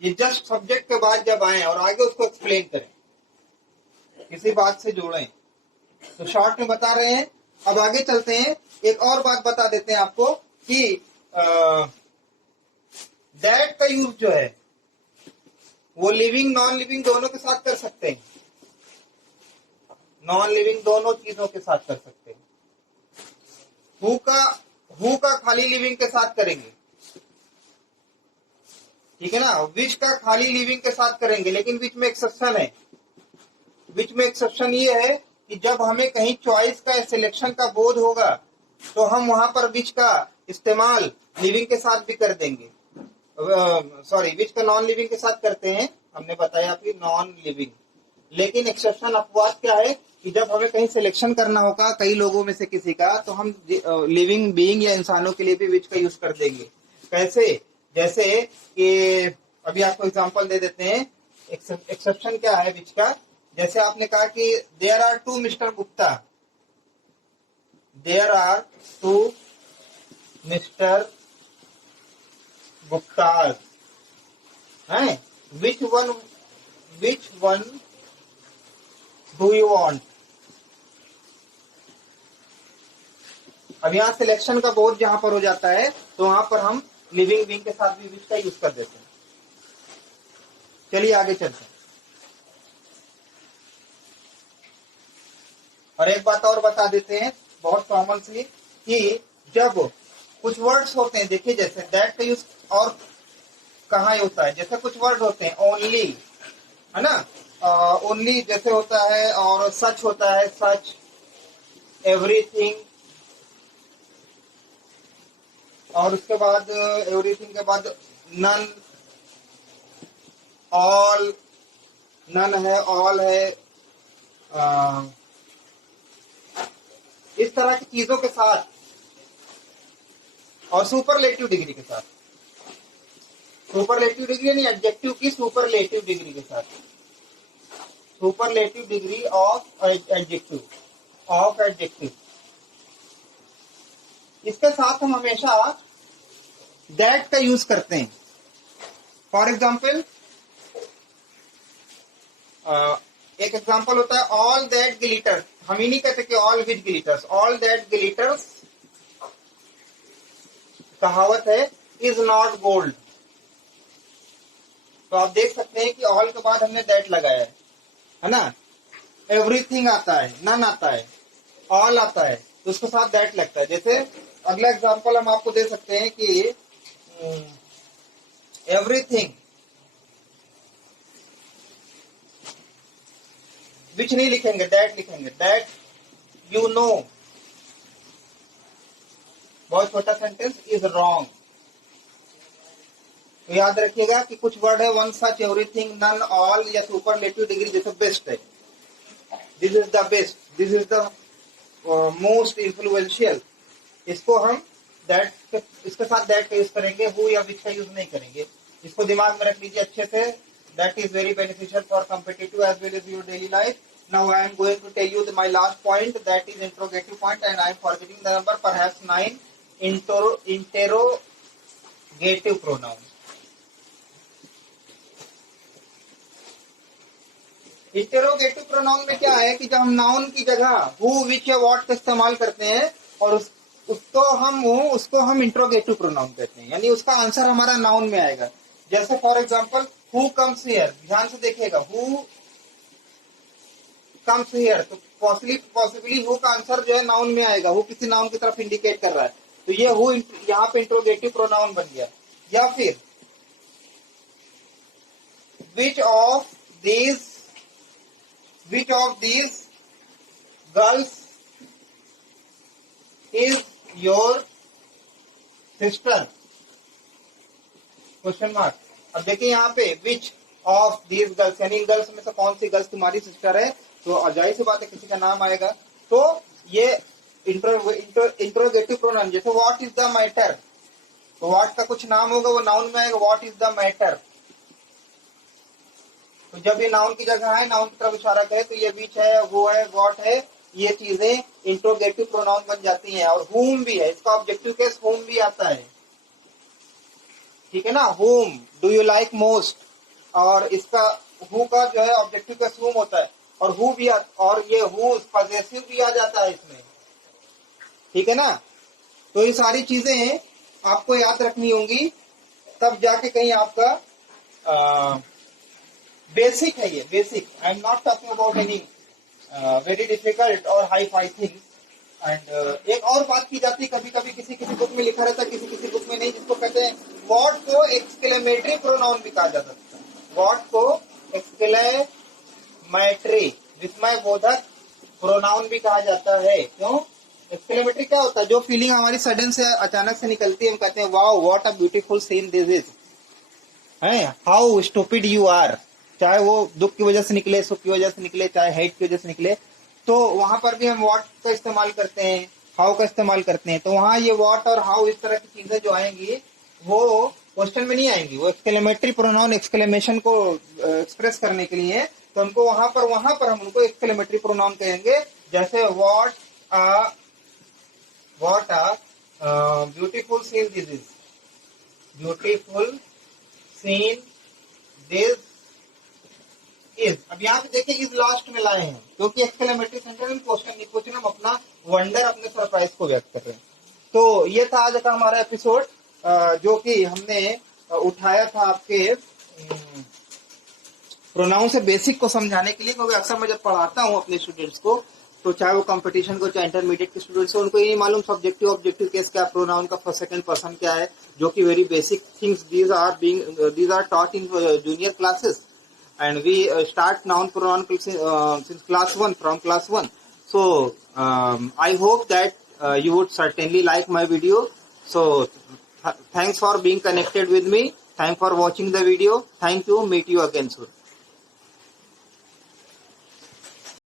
ये just subject के बाद जब आए और आगे उसको एक्सप्लेन करें, किसी बात से जोड़ें, तो शॉर्ट में बता रहे हैं। अब आगे चलते हैं, एक और बात बता देते हैं आपको कि दैट का यूज जो है वो लिविंग नॉन लिविंग दोनों के साथ कर सकते हैं, नॉन लिविंग दोनों चीजों के साथ कर सकते हैं। हु का खाली लिविंग के साथ करेंगे, ठीक है ना। विच का खाली लिविंग के साथ करेंगे, लेकिन बीच में एक्सेप्शन है। बीच में एक्सेप्शन ये है कि जब हमें कहीं चॉइस का सिलेक्शन का बोध होगा तो हम वहां पर विच का इस्तेमाल लिविंग के साथ भी कर देंगे। सॉरी, विच का नॉन लिविंग के साथ करते हैं, हमने बताया कि नॉन लिविंग। लेकिन एक्सेप्शन अपवाद क्या है कि जब हमें कहीं सिलेक्शन करना होगा कई लोगों में से किसी का, तो हम लिविंग बीइंग या इंसानों के लिए भी विच का यूज कर देंगे। कैसे? जैसे कि अभी आपको एग्जांपल दे देते हैं। एक्सेप्शन क्या है विच का? जैसे आपने कहा कि there are two mister Gupta, there are two mister Guptas हैं, which one do you want. अब यहाँ सिलेक्शन का बोध जहां पर हो जाता है तो वहां पर हम लिविंग बीइंग के साथ भी विच का यूज कर देते हैं। चलिए आगे चलते हैं। और एक बात और बता देते हैं बहुत कॉमन सी, कि जब कुछ वर्ड्स होते हैं, देखिए जैसे दैट का यूज और कहाँ होता है। जैसे कुछ वर्ड होते हैं ओनली, है ना, ओनली जैसे होता है, और सच होता है, सच, एवरीथिंग, और उसके बाद एवरीथिंग के बाद नन, ऑल, नन है, ऑल है, इस तरह की चीजों के साथ, और सुपरलेटिव डिग्री के साथ। सुपरलेटिव डिग्री यानी एडजेक्टिव की सुपरलेटिव डिग्री के साथ, superlative degree of adjective, of adjective, इसके साथ हम हमेशा दैट का यूज करते हैं। फॉर एग्जाम्पल, एक एग्जाम्पल होता है ऑल दैट ग्लिटर्स। हम ही नहीं कहते कि all which glitters, all that glitters कहावत है इज नॉट गोल्ड। तो आप देख सकते हैं कि ऑल के बाद हमने दैट लगाया है ना। एवरीथिंग आता है, नन आता है, ऑल आता है, तो उसके साथ दैट लगता है। जैसे अगला एग्जाम्पल हम आपको दे सकते हैं कि एवरीथिंग, विच नहीं लिखेंगे, दैट लिखेंगे, दैट यू नो, बहुत छोटा सेंटेंस, इज रॉन्ग। तो याद रखिएगा कि कुछ वर्ड है one such, everything, none, all, या सुपरलेटिव डिग्री जैसे बेस्ट है, this is the best, this is the most influential, इसको हम दैट, इसके साथ दैट का यूज करेंगे, हु या विच का यूज नहीं करेंगे। इसको दिमाग में रख लीजिए अच्छे से। That is very beneficial for competitive as well as your daily life. Now I am going to tell you my last point, that is interrogative point, and I am forgetting the number, perhaps 9, interrogative pronoun. Interrogative pronoun में क्या है कि जब हम noun की जगह who, विच या what का इस्तेमाल करते हैं और उसको हम इंट्रोगेटिव प्रोनाउन कहते हैं, यानी उसका आंसर हमारा नाउन में आएगा। जैसे for example who comes here, ध्यान से देखिएगा, हु कम्स हियर, तो पॉसिबली हु का आंसर जो है नाउन में आएगा, हु किसी नाउन की तरफ इंडिकेट कर रहा है, तो ये हु यहाँ पे इंट्रोगेटिव प्रोनाउन बन गया। या फिर which of these girls is your sister, question mark. अब देखिए यहाँ पे विच ऑफ these girls, यानी इन गर्ल्स में से कौन सी गर्ल्स तुम्हारी सिस्टर है, तो जाहिर सी बात है किसी का नाम आएगा। तो ये इंट्रोगेटिव प्रोनाउन, जैसे व्हाट इज द मैटर, तो व्हाट का कुछ नाम होगा वो नाउन में आएगा, व्हाट इज द मैटर। तो जब ये नाउन की जगह है, नाउन की तरफ इशारा करे, तो ये विच है, वो है, व्हाट है, ये चीजें इंट्रोगेटिव प्रोनाउन बन जाती हैं। और whom भी है, इसका ऑब्जेक्टिव केस whom भी आता है, ठीक है ना। whom do you like most, और इसका हु का जो है ऑब्जेक्टिव का assume होता है, और हु भी और ये हु पॉजेसिव भी आ जाता है इसमें, ठीक है ना। तो ये सारी चीजें आपको याद रखनी होंगी, तब जाके कहीं आपका बेसिक है ये, basic. I am not talking about any very difficult और हाई फाई थिंग्स। एंड एक और बात की जाती है, कभी कभी किसी किसी बुक में लिखा रहता है, किसी किसी बुक में नहीं, जिसको कहते हैं व्हाट को एक्सक्लेमेटरी प्रोनाउन भी कहा जा सकता है। व्हाट को एक्सक्लेमेटरी विस्मय बोधक प्रोनाउन भी कहा जाता है। क्यों? एक्सक्लेमेटरी क्या होता है? जो फीलिंग हमारी सडन से अचानक से निकलती है, हम कहते हैं wow what a beautiful seen this is, है, हाउ स्टूपिड यू आर। चाहे वो दुख की वजह से निकले, सुख की वजह से निकले, चाहे हेट की वजह से निकले, तो वहां पर भी हम व्हाट का इस्तेमाल करते हैं, हाउ का इस्तेमाल करते हैं। तो वहां ये व्हाट और हाउ इस तरह की चीजें जो आएंगी वो क्वेश्चन में नहीं आएंगी, वो एक्सक्लेमेटरी प्रोनाउन एक्सक्लेमेशन को एक्सप्रेस करने के लिए। तो उनको वहां पर हम उनको एक्सक्लेमेटरी प्रोनाउन कहेंगे। जैसे what a beautiful seen this is, beautiful seen this is. अब यहाँ पे देखिए इज लास्ट में लाए हैं, क्योंकि एक्सक्लेमेटरी सेंटर में क्वेश्चन नहीं पूछना, हम अपना वंडर, अपने सरप्राइज को व्यक्त कर रहे हैं। तो ये था आज का हमारा एपिसोड, जो कि हमने उठाया था आपके प्रोनाउन से बेसिक को समझाने के लिए। क्योंकि अक्सर मैं जब पढ़ाता हूँ अपने स्टूडेंट्स को, तो चाहे वो कंपटीशन को, चाहे इंटरमीडिएट के स्टूडेंट्स हो, उनको ये नहीं मालूम सब्जेक्टिव ऑब्जेक्टिव केस क्या, प्रोनाउन का फर्स्ट सेकंड पर्सन क्या है, जो कि very basic things these are taught in junior classes, and we start noun pronoun since class 1, from class 1. So I hope that you would certainly like my video. So thanks for being connected with me, thanks for watching the video. Thank you, meet you again soon.